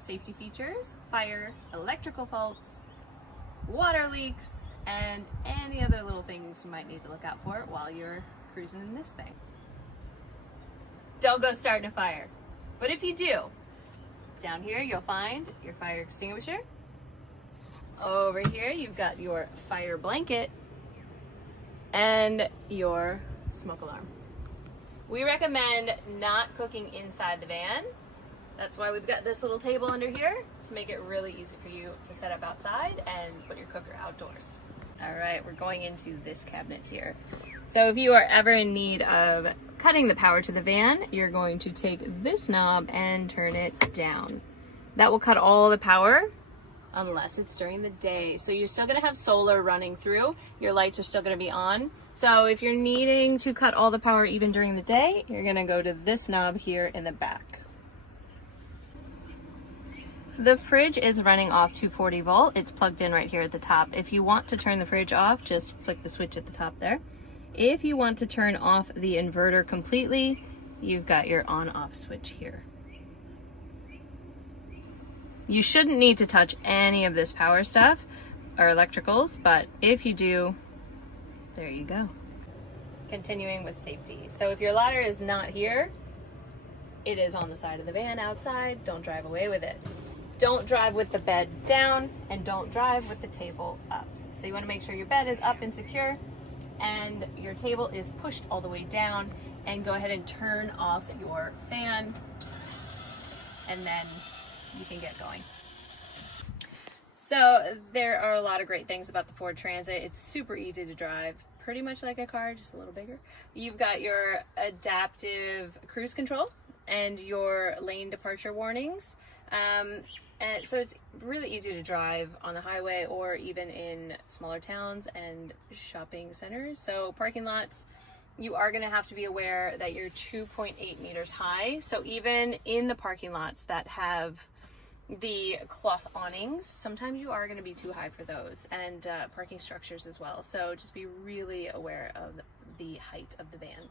safety features, fire, electrical faults, water leaks, and any other little things you might need to look out for while you're cruising in this thing. Don't go starting a fire, but if you do, down here you'll find your fire extinguisher. Over here you've got your fire blanket and your smoke alarm. We recommend not cooking inside the van. That's why we've got this little table under here to make it really easy for you to set up outside and put your cooker outdoors. All right, we're going into this cabinet here. So if you are ever in need of cutting the power to the van, you're going to take this knob and turn it down. That will cut all the power unless it's during the day. So you're still gonna have solar running through, your lights are still gonna be on. So if you're needing to cut all the power even during the day, you're gonna go to this knob here in the back. The fridge is running off 240 volt. It's plugged in right here at the top. If you want to turn the fridge off, just flick the switch at the top there. If you want to turn off the inverter completely, you've got your on-off switch here. You shouldn't need to touch any of this power stuff or electricals, but if you do, there you go. Continuing with safety. So if your ladder is not here, it is on the side of the van outside. Don't drive away with it. Don't drive with the bed down, and don't drive with the table up. So you want to make sure your bed is up and secure and your table is pushed all the way down, and go ahead and turn off your fan, and then you can get going. So there are a lot of great things about the Ford Transit. It's super easy to drive, pretty much like a car, just a little bigger. You've got your adaptive cruise control and your lane departure warnings. And so it's really easy to drive on the highway or even in smaller towns and shopping centers. So parking lots, you are going to have to be aware that you're 2.8 meters high. So even in the parking lots that have the cloth awnings, sometimes you are going to be too high for those, and parking structures as well. So just be really aware of the height of the van.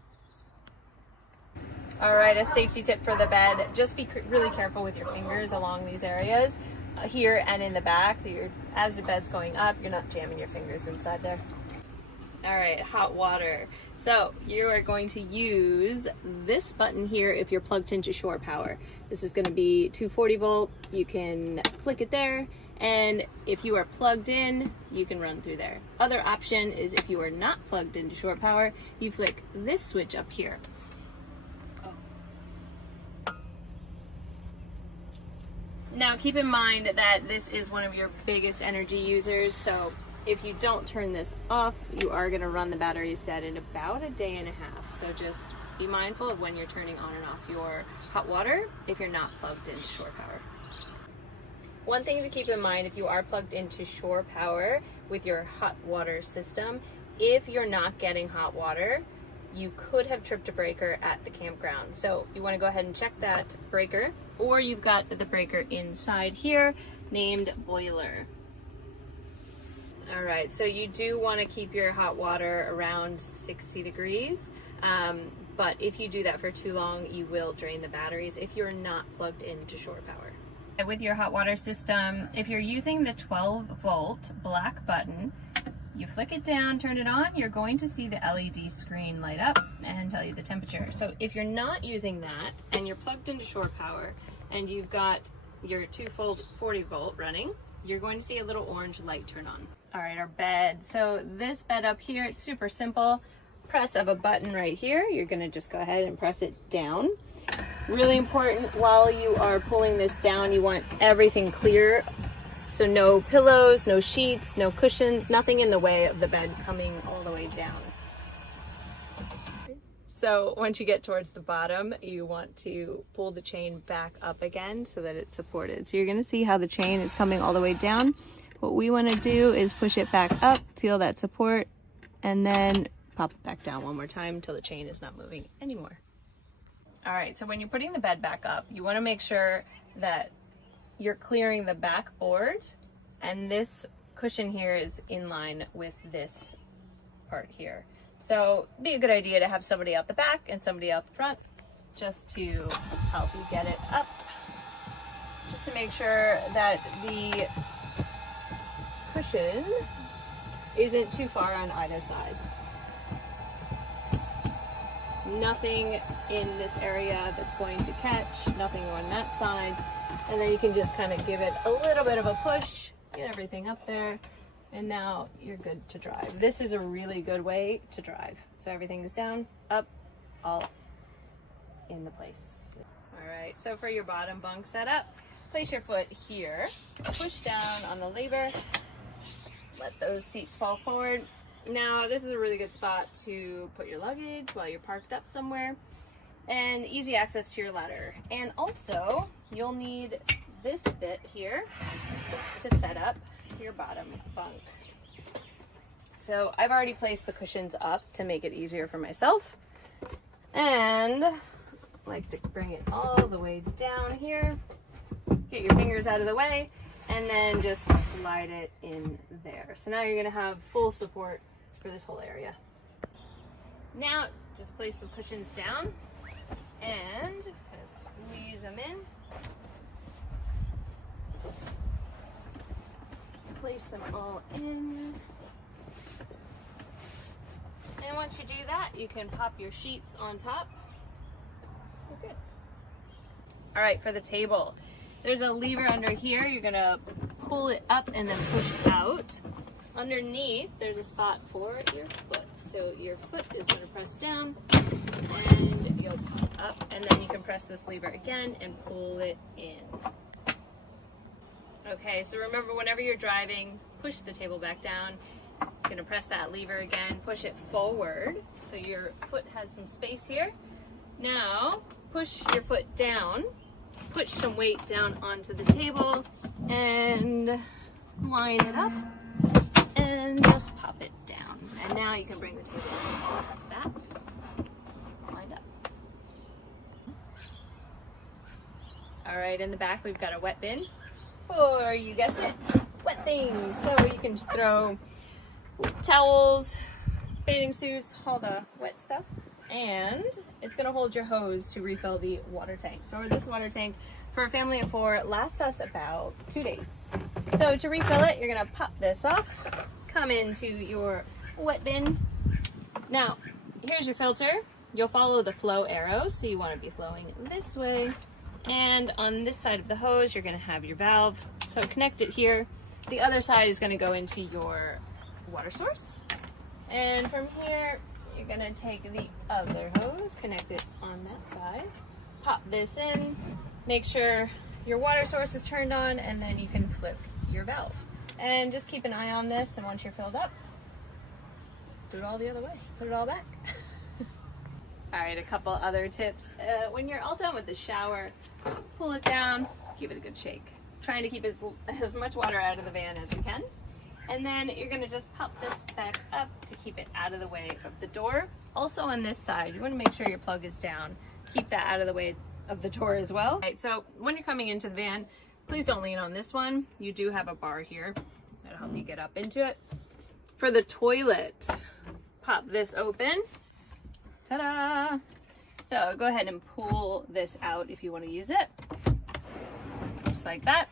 All right, a safety tip for the bed, just be really careful with your fingers along these areas, here and in the back. As the bed's going up, you're not jamming your fingers inside there. All right, hot water. So you are going to use this button here if you're plugged into shore power. This is gonna be 240 volt. You can flick it there, and if you are plugged in, you can run through there. Other option is if you are not plugged into shore power, you flick this switch up here. Now keep in mind that this is one of your biggest energy users, so if you don't turn this off, you are going to run the batteries dead in about a day and a half. So just be mindful of when you're turning on and off your hot water if you're not plugged into shore power. One thing to keep in mind if you are plugged into shore power with your hot water system, if you're not getting hot water, you could have tripped a breaker at the campground. So you want to go ahead and check that breaker, or you've got the breaker inside here named boiler. All right, so you do want to keep your hot water around 60 degrees, but if you do that for too long, you will drain the batteries if you're not plugged into shore power. With your hot water system, if you're using the 12 volt black button, you flick it down, turn it on, you're going to see the LED screen light up and tell you the temperature. So if you're not using that and you're plugged into shore power and you've got your 240 volt running, you're going to see a little orange light turn on. All right, our bed. So this bed up here, it's super simple. Press of a button right here, you're gonna just go ahead and press it down. Really important, while you are pulling this down, you want everything clear. So no pillows, no sheets, no cushions, nothing in the way of the bed coming all the way down. So once you get towards the bottom, you want to pull the chain back up again so that it's supported. So you're gonna see how the chain is coming all the way down. What we wanna do is push it back up, feel that support, and then pop it back down one more time until the chain is not moving anymore. All right, so when you're putting the bed back up, you wanna make sure that you're clearing the backboard, and this cushion here is in line with this part here. So it'd be a good idea to have somebody out the back and somebody out the front just to help you get it up. just to make sure that the cushion isn't too far on either side. Nothing in this area that's going to catch, nothing on that side. And then you can just kind of give it a little bit of a push, get everything up there, and now you're good to drive. This is a really good way to drive. So everything is down, up, all in the place. All right, so for your bottom bunk setup, place your foot here, push down on the lever, let those seats fall forward. Now this is a really good spot to put your luggage while you're parked up somewhere, and easy access to your ladder. And also you'll need this bit here to set up your bottom bunk. So I've already placed the cushions up to make it easier for myself, and I like to bring it all the way down here, get your fingers out of the way, and then just slide it in there. So now you're gonna have full support for this whole area. Now just place the cushions down and squeeze them in. Place them all in. And once you do that, you can pop your sheets on top. We're good. All right, for the table, there's a lever under here. You're gonna pull it up and then push out. Underneath, there's a spot for your foot. So your foot is gonna press down and you'll pop up, and then you can press this lever again and pull it in. Okay, so remember, whenever you're driving, push the table back down. You're gonna press that lever again, push it forward so your foot has some space here. Now, push your foot down, push some weight down onto the table, and line it up, and just pop it down. And now you can bring the table like that, lined up. All right, in the back we've got a wet bin, or you guessed it, wet things. So you can throw towels, bathing suits, all the wet stuff. And it's gonna hold your hose to refill the water tank. So this water tank for a family of 4 lasts us about 2 days. So to refill it, you're gonna pop this off, come into your wet bin. Now, here's your filter. You'll follow the flow arrows, so you wanna be flowing this way. And on this side of the hose, you're gonna have your valve. So connect it here. The other side is gonna go into your water source. And from here, you're gonna take the other hose, connect it on that side, pop this in, make sure your water source is turned on, and then you can flip your valve. And just keep an eye on this, and once you're filled up, do it all the other way, put it all back. All right, a couple other tips. When you're all done with the shower, pull it down, give it a good shake. Trying to keep as much water out of the van as you can. And then you're gonna just pop this back up to keep it out of the way of the door. Also on this side, you wanna make sure your plug is down. Keep that out of the way of the door as well. All right, so when you're coming into the van, please don't lean on this one. You do have a bar here that'll help you get up into it. For the toilet, pop this open. Ta-da! So go ahead and pull this out if you wanna use it. Just like that.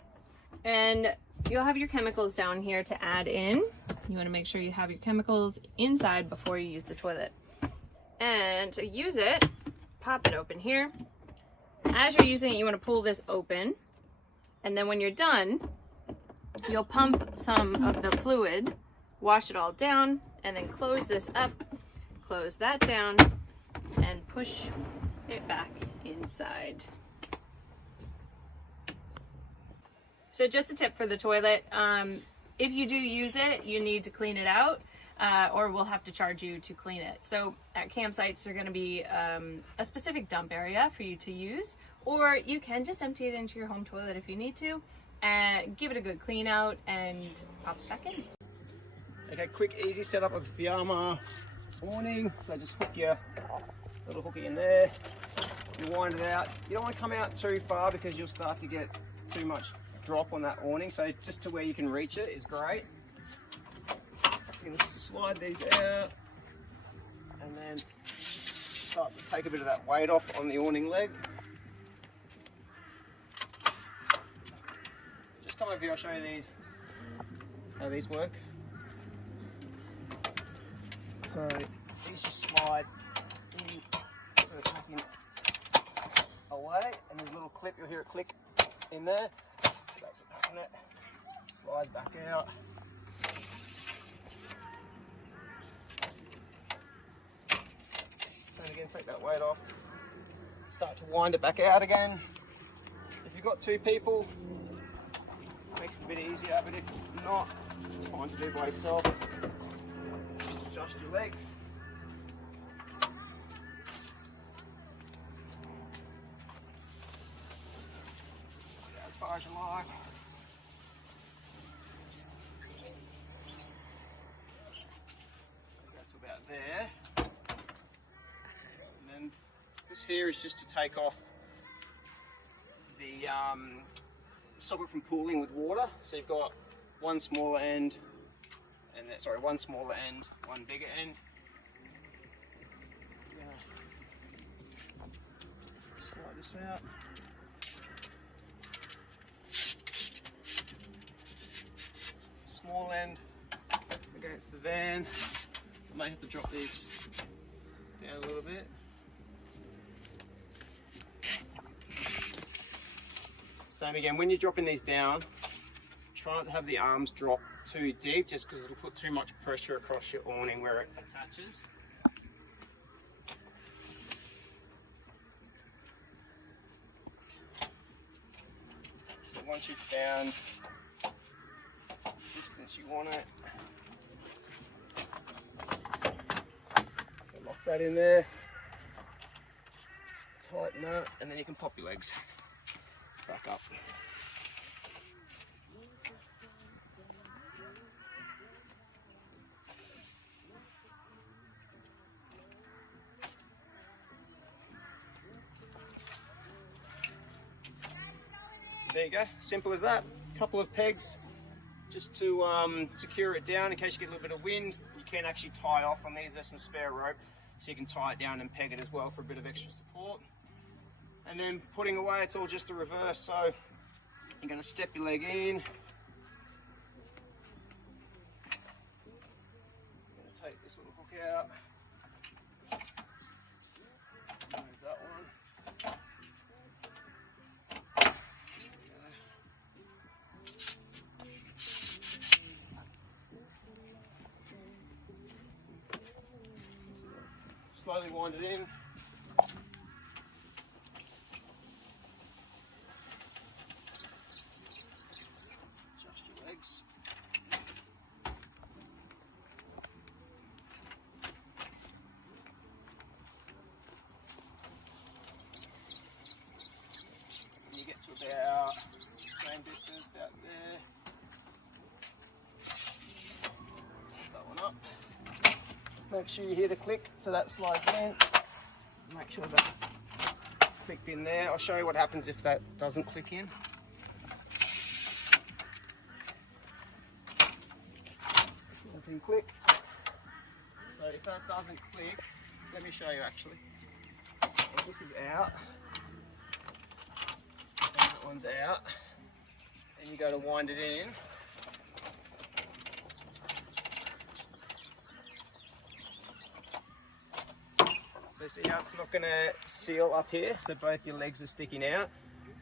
And you'll have your chemicals down here to add in. You want to make sure you have your chemicals inside before you use the toilet. And to use it, pop it open here. As you're using it, you want to pull this open. And then when you're done, you'll pump some of the fluid, wash it all down, and then close this up, close that down, and push it back inside. So just a tip for the toilet, if you do use it, you need to clean it out, or we'll have to charge you to clean it. So at campsites, there's gonna be a specific dump area for you to use, or you can just empty it into your home toilet if you need to, and give it a good clean out and pop it back in. Okay, quick, easy setup of the Vamuz awning. So just hook your little hooky in there, you wind it out. You don't want to come out too far because you'll start to get too much drop on that awning, so just to where you can reach it is great. You're going to slide these out and then start to take a bit of that weight off on the awning leg. just come over here, I'll show you these, how these work. So these just slide in, in away, and there's a little clip, you'll hear it click in there, and it slides back out. And again, take that weight off, start to wind it back out again. If you've got two people, it makes it a bit easier, but if not, it's fine to do by yourself. Adjust your legs. As far as you like. Go to about there. And then this here is just to take off the stop it from pooling with water. So you've got one smaller end, and one smaller end, one bigger end. Slide this out. Small end against the van. I may have to drop these down a little bit. Same again, when you're dropping these down, try not to have the arms drop too deep, just because it'll put too much pressure across your awning where it attaches. So once you've found the distance you want it, so lock that in there, tighten that, and then you can pop your legs back up. There you go, simple as that. Couple of pegs just to secure it down in case you get a little bit of wind. You can actually tie off on these, there's some spare rope, so you can tie it down and peg it as well for a bit of extra support. And then putting away, it's all just a reverse, so you're going to step your leg in. You're going to take this little hook out. Move that one. Slowly wind it in. Adjust your legs. And you get to about same distance out there. Put that one up. Make sure you hear the click, so that slides in. Make sure that's clicked in there. I'll show you what happens if that doesn't click in. Slides in, click. So if that doesn't click, let me show you actually. If this is out, and that one's out, and you go to wind it in. So see how it's not going to seal up here, so both your legs are sticking out,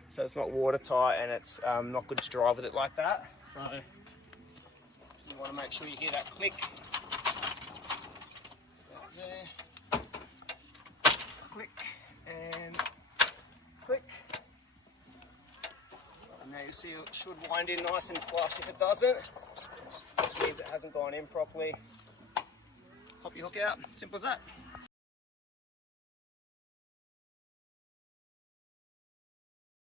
so it's not watertight and it's not good to drive with it like that. So you want to make sure you hear that click. Right there. Click and click. And now you see it should wind in nice and flush. If it doesn't, this means it hasn't gone in properly. Pop your hook out, simple as that.